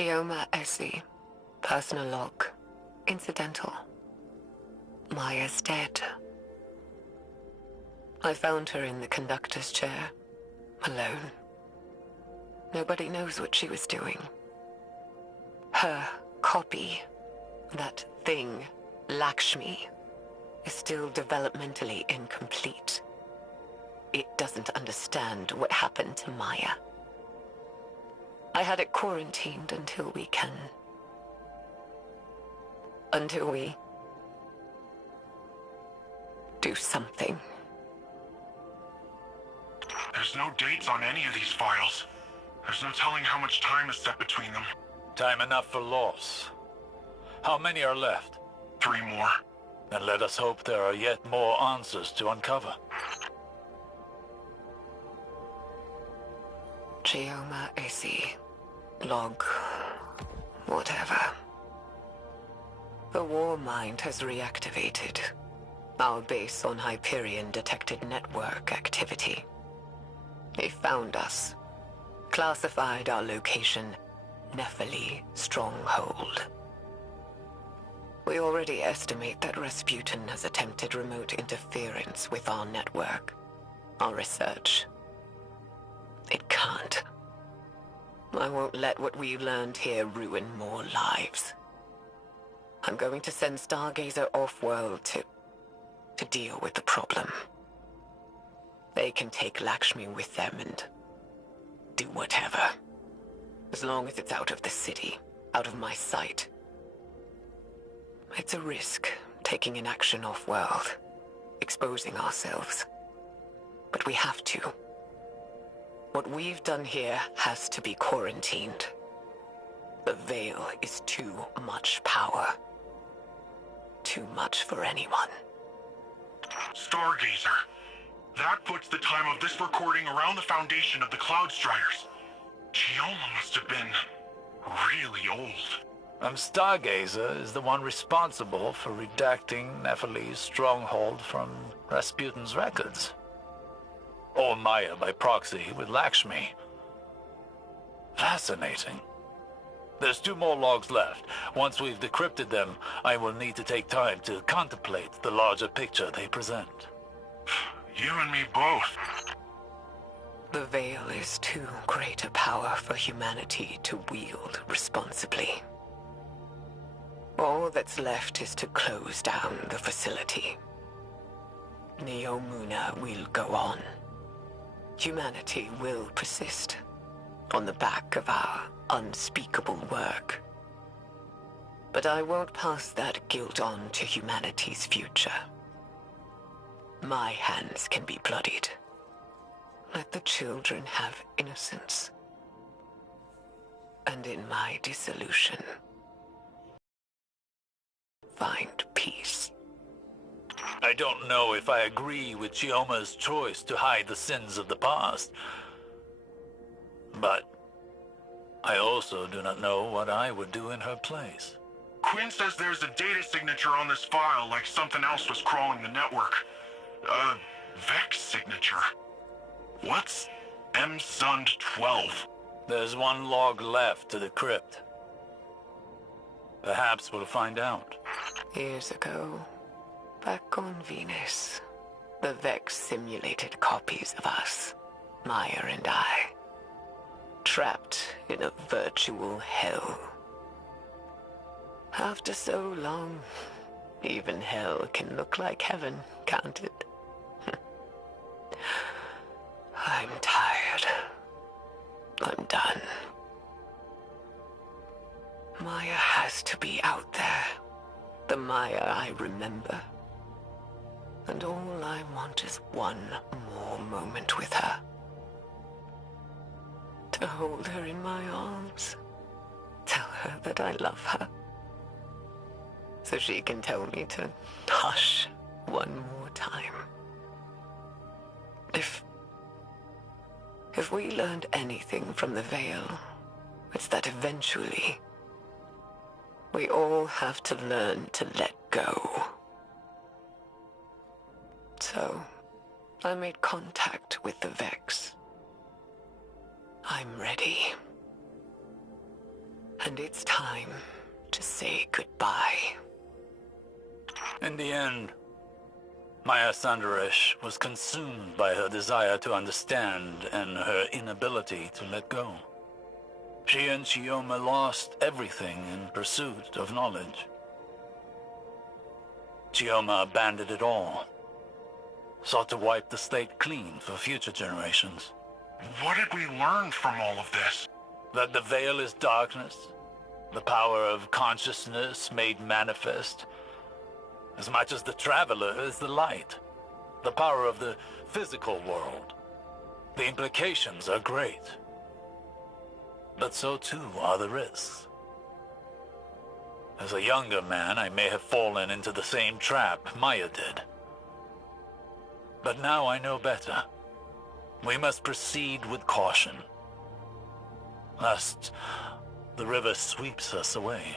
Chioma Essie. Personal log. Incidental. Maya's dead. I found her in the conductor's chair, alone. Nobody knows what she was doing. Her copy, that thing, Lakshmi, is still developmentally incomplete. It doesn't understand what happened to Maya. I had it quarantined until we do something. There's no dates on any of these files. There's no telling how much time is set between them. Time enough for loss. How many are left? 3 more. Then let us hope there are yet more answers to uncover. Chioma Essie. Log. Whatever. The war mind has reactivated. Our base on Hyperion detected network activity. They found us. Classified our location, Nephili Stronghold. We already estimate that Rasputin has attempted remote interference with our network, our research. It can't. I won't let what we learned here ruin more lives. I'm going to send Stargazer off-world to deal with the problem. They can take Lakshmi with them and do whatever. As long as it's out of the city, out of my sight. It's a risk, taking an action off-world, exposing ourselves. But we have to. What we've done here has to be quarantined. The Veil is too much power. Too much for anyone. Stargazer. That puts the time of this recording around the foundation of the Cloud Striders. Chioma must have been really old. Stargazer is the one responsible for redacting Nephili's stronghold from Rasputin's records. Or Maya by proxy with Lakshmi. Fascinating. There's 2 more logs left. Once we've decrypted them, I will need to take time to contemplate the larger picture they present. You and me both. The Veil is too great a power for humanity to wield responsibly. All that's left is to close down the facility. Neomuna will go on. Humanity will persist on the back of our unspeakable work. But I won't pass that guilt on to humanity's future. My hands can be bloodied. Let the children have innocence. And in my dissolution, find peace. I don't know if I agree with Chioma's choice to hide the sins of the past. But I also do not know what I would do in her place. Quinn says there's a data signature on this file, like something else was crawling the network. Vex signature. What's MSUND 12? There's 1 log left to decrypt. Perhaps we'll find out. Years ago, back on Venus, the Vex simulated copies of us, Maya and I, trapped in a virtual hell. After so long, even hell can look like heaven, can't it? I'm tired. I'm done. Maya has to be out there. The Maya I remember. And all I want is 1 more moment with her. To hold her in my arms. Tell her that I love her. So she can tell me to hush 1 more time. If we learned anything from the Veil, it's that eventually we all have to learn to let go. So, I made contact with the Vex. I'm ready. And it's time to say goodbye. In the end, Maya Sandaresh was consumed by her desire to understand and her inability to let go. She and Chioma lost everything in pursuit of knowledge. Chioma abandoned it all, sought to wipe the slate clean for future generations. What did we learn from all of this? That the veil is darkness, the power of consciousness made manifest, as much as the traveler is the light, the power of the physical world. The implications are great, but so too are the risks. As a younger man, I may have fallen into the same trap Maya did. But now I know better. We must proceed with caution, lest the river sweeps us away.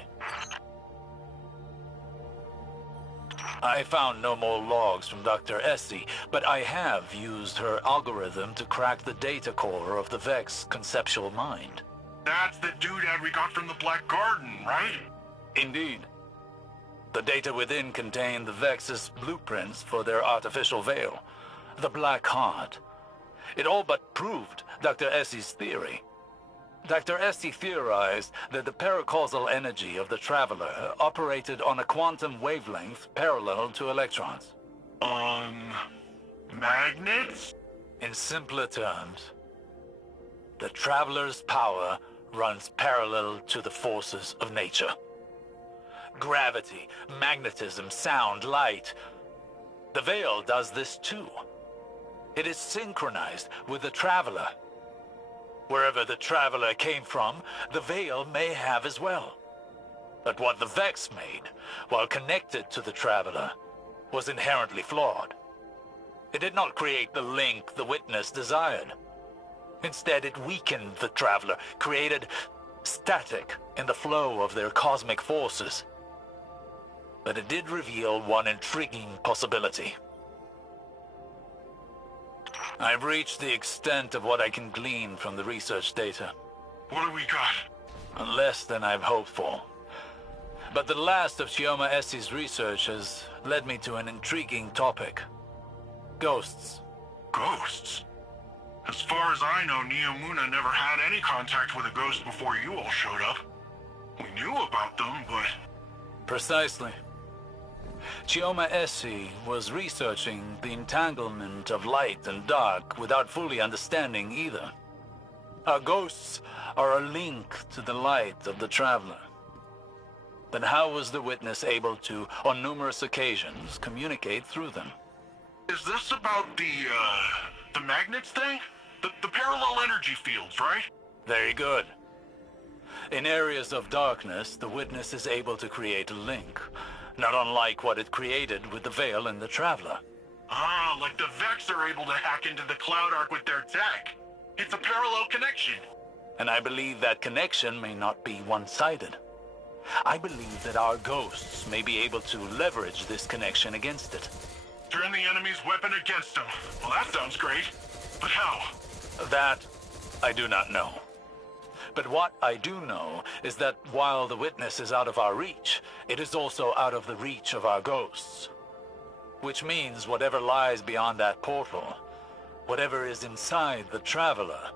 I found no more logs from Dr. Essie, but I have used her algorithm to crack the data core of the Vex conceptual mind. That's the doodad we got from the Black Garden, right? Indeed. The data within contained the Vex's blueprints for their artificial veil, the Black Heart. It all but proved Dr. Essie's theory. Dr. Essie theorized that the paracausal energy of the Traveler operated on a quantum wavelength parallel to electrons. Magnets? In simpler terms, the Traveler's power runs parallel to the forces of nature. Gravity, magnetism, sound, light. The veil does this too. It is synchronized with the Traveler. Wherever the Traveler came from, the veil may have as well. But what the Vex made, while connected to the Traveler, was inherently flawed. It did not create the link the Witness desired. Instead, it weakened the Traveler, created static in the flow of their cosmic forces. But it did reveal one intriguing possibility. I've reached the extent of what I can glean from the research data. What do we got? Less than I've hoped for. But the last of Chioma Essie's research has led me to an intriguing topic. Ghosts. Ghosts? As far as I know, Neomuna never had any contact with a ghost before you all showed up. We knew about them, but... Precisely. Chioma Essie was researching the entanglement of light and dark without fully understanding either. Our ghosts are a link to the light of the Traveler. Then how was the Witness able to, on numerous occasions, communicate through them? Is this about the magnets thing? The parallel energy fields, right? Very good. In areas of darkness, the Witness is able to create a link, not unlike what it created with the Veil and the Traveler. Ah, like the Vex are able to hack into the Cloud Arc with their tech. It's a parallel connection. And I believe that connection may not be one-sided. I believe that our ghosts may be able to leverage this connection against it. Turn the enemy's weapon against them. Well, that sounds great. But how? That I do not know. But what I do know is that while the Witness is out of our reach, it is also out of the reach of our ghosts. Which means whatever lies beyond that portal, whatever is inside the Traveler,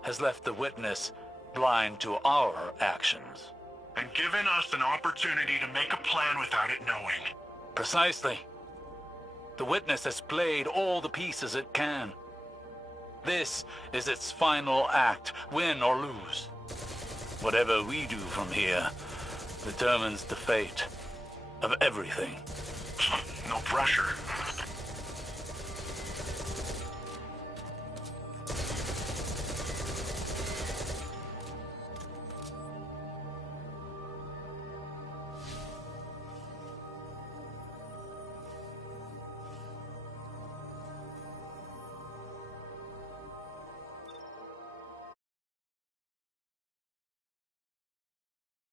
has left the Witness blind to our actions. And given us an opportunity to make a plan without it knowing. Precisely. The Witness has played all the pieces it can. This is its final act, win or lose. Whatever we do from here determines the fate of everything. No pressure.